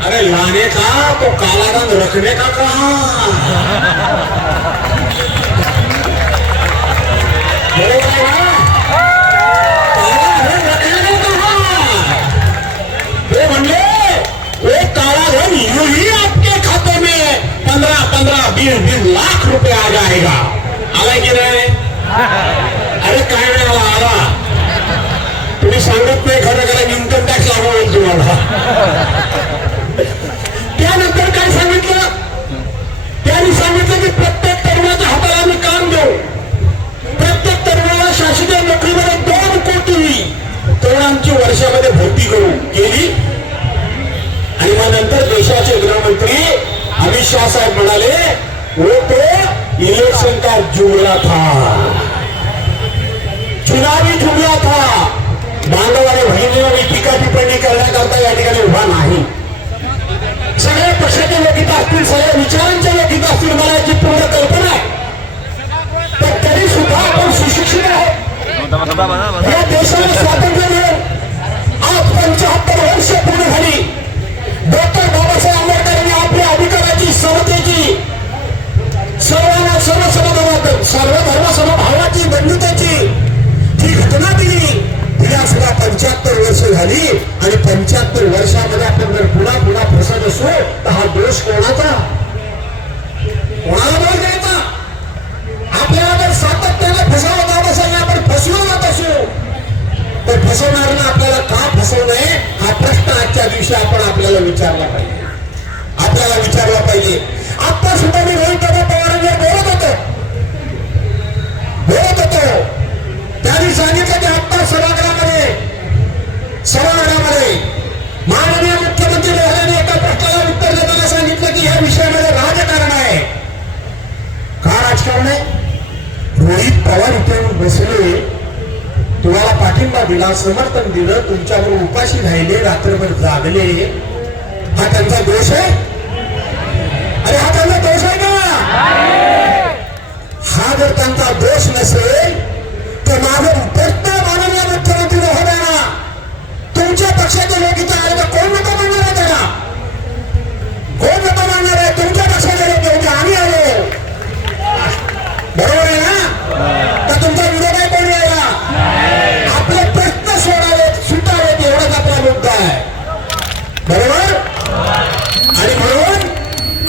अरे लाने का तो काला रंग रखने का कहा। आपके खाते में 15-20 लाख रुपए आ जाएगा। आलाय की नाही? अरे काय नाही आला, तुम्ही सांगत नाही खरं खरं इन्कम टॅक्स लागू तुम्हाला। त्यानंतर काय सांगितलं? त्यांनी सांगितलं की प्रत्येक तरुणाच्या हाताला आम्ही काम देऊ, प्रत्येक तरुणाला शासकीय नोकरीमध्ये 2 कोटी तरुणांची वर्षामध्ये भरती करू केली। आणि मग नंतर देशाचे गृहमंत्री अमित शाह साहेब म्हणाले वो तो इलेक्शन का जुमला था, चुनावी जुमला था। बांधवाने बहिणीला मी टीका टिप्पणी करण्याकरता या ठिकाणी उभा नाही। सगळ्या पक्षाचे लोक इथं असतील, सगळ्या विचारांचे लोक इथं असतील, मला याची पूर्ण कल्पना आहे। पण तरी सुद्धा आपण सुशिक्षित आहोत। या देशाला स्वातंत्र्य मिळून आज 75 वर्ष पूर्ण झाली। डॉक्टर बाबासाहेब आंबेडकरांनी आपल्या अधिकाराची, समतेची, सर्वांना सर्वधर्म समभावाची, बंधुतेची जी घटना दिली, तिला सुद्धा 75 वर्ष झाली। आणि 75 वर्षामध्ये आपण जर पुन्हा फसत असू तर हा दोष कोणाचा? कोणाला दोष द्यायचा? आपल्याला जर सातत्याने फसवत असेल, आपण फसवून जात असू, तर फसवणाऱ्यांना आपल्याला का फसवू नये हा प्रश्न आजच्या दिवशी आपण आपल्याला विचारला पाहिजे, आपल्याला विचारला पाहिजे। आता सुद्धा मी रोहित पवारांवर बोलत होतो, त्यांनी सांगितलं की आता सभागृहामध्ये माननीय मुख्यमंत्री महोदयांनी एका प्रश्नाला उत्तर देताना सांगितलं की या विषयामध्ये राजकारण आहे। का राजकारण आहे? रोहित पवार इथे बसले, तुम्हाला पाठिंबा दिला, समर्थन दिलं, तुमच्यावर उपाशी राहिले, रात्रभर जागले, हा त्यांचा दोष आहे? अरे हा त्यांचा दोष आहे का? हा जर त्यांचा दोष नसेल तर माझं प्रश्न माननीय मुख्यमंत्री महोदयांना, तुमच्या पक्षाचे लोक इथं आले तर कोण नको मानणार आहे? त्याला कोण नको मानणार आहे? तुमच्या पक्षाचे लोक म्हणजे आम्ही आलो, बरोबर आहे ना? तर तुमचा विरोध आहे कोण यायला? आपले प्रश्न सोडावेत, सुटावेत, एवढाच आपला मुद्दा आहे, बरोबर? आणि म्हणून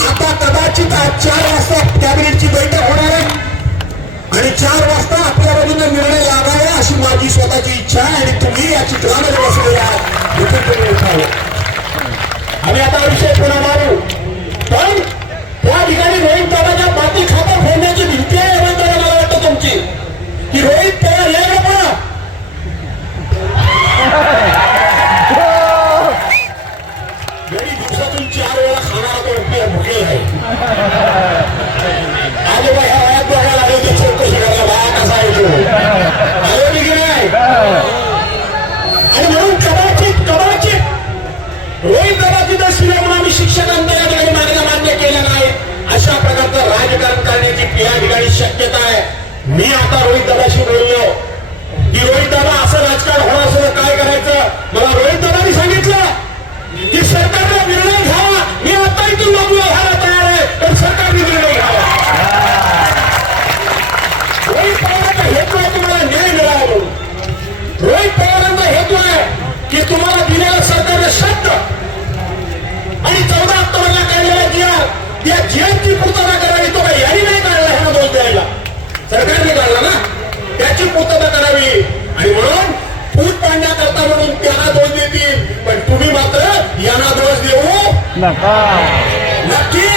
आता कदाचित आज 4 वाजता कॅबिनेटची बैठक होणार आहे आणि 4 वाजता आपल्या बाजूने निर्णय लागावा अशी माझी स्वतःची इच्छा आहे। आणि तुम्ही या चित्रामध्ये बसलेले आहात, इथे उठावे। आम्ही आता विषय पुन्हा मारू, पण त्या ठिकाणी रोहित दादाच्या बाती खातर फोडण्याची भीती आहे मला वाटतं तुमची, की रोहित पवार यायला पण गडी दिवसातून 4 वेळा खाणारा तो भुकेल आहे। आजोबा ह्या वयात बघायला लागले की चौकशी करायला बाया कसा येतो, आलो की नाही? आणि म्हणून कदाचित रोहित दादाची दर्शनी म्हणून आम्ही शिक्षकांना या ठिकाणी मान्य केलं नाही, अशा प्रकारचं राजकारण करण्याची या ठिकाणी शक्यता आहे। मी आता रोहित दादाशी बोललो की रोहित दादा असं राजकारण होणार असेल काय करायचं? मला रोहित दादांनी सांगितलं की सरकारने निर्णय घ्यावा, मी आता इथून बाजूला व्हायला तयार आहे, पण सरकारने निर्णय घ्यावा। रोहित पवारांचा हेतू आहे तुम्हाला न्याय मिळावा म्हणून, रोहित पवारांचा हेतू आहे की तुम्हाला दिलेला सरकारने शब्द आणि 14 ऑक्टोबरला काढलेला GR, त्या GRची पूर्तता करावी। तो काही याही नाही काढला, ह्यांना दोष द्यायला, सरकारने काढला ना, त्याची पूर्तता करावी। आणि म्हणून फूट पाडण्याकरता म्हणून त्यांना दोष देतील, पण तुम्ही मात्र यांना दोष देऊ नका, नक्की।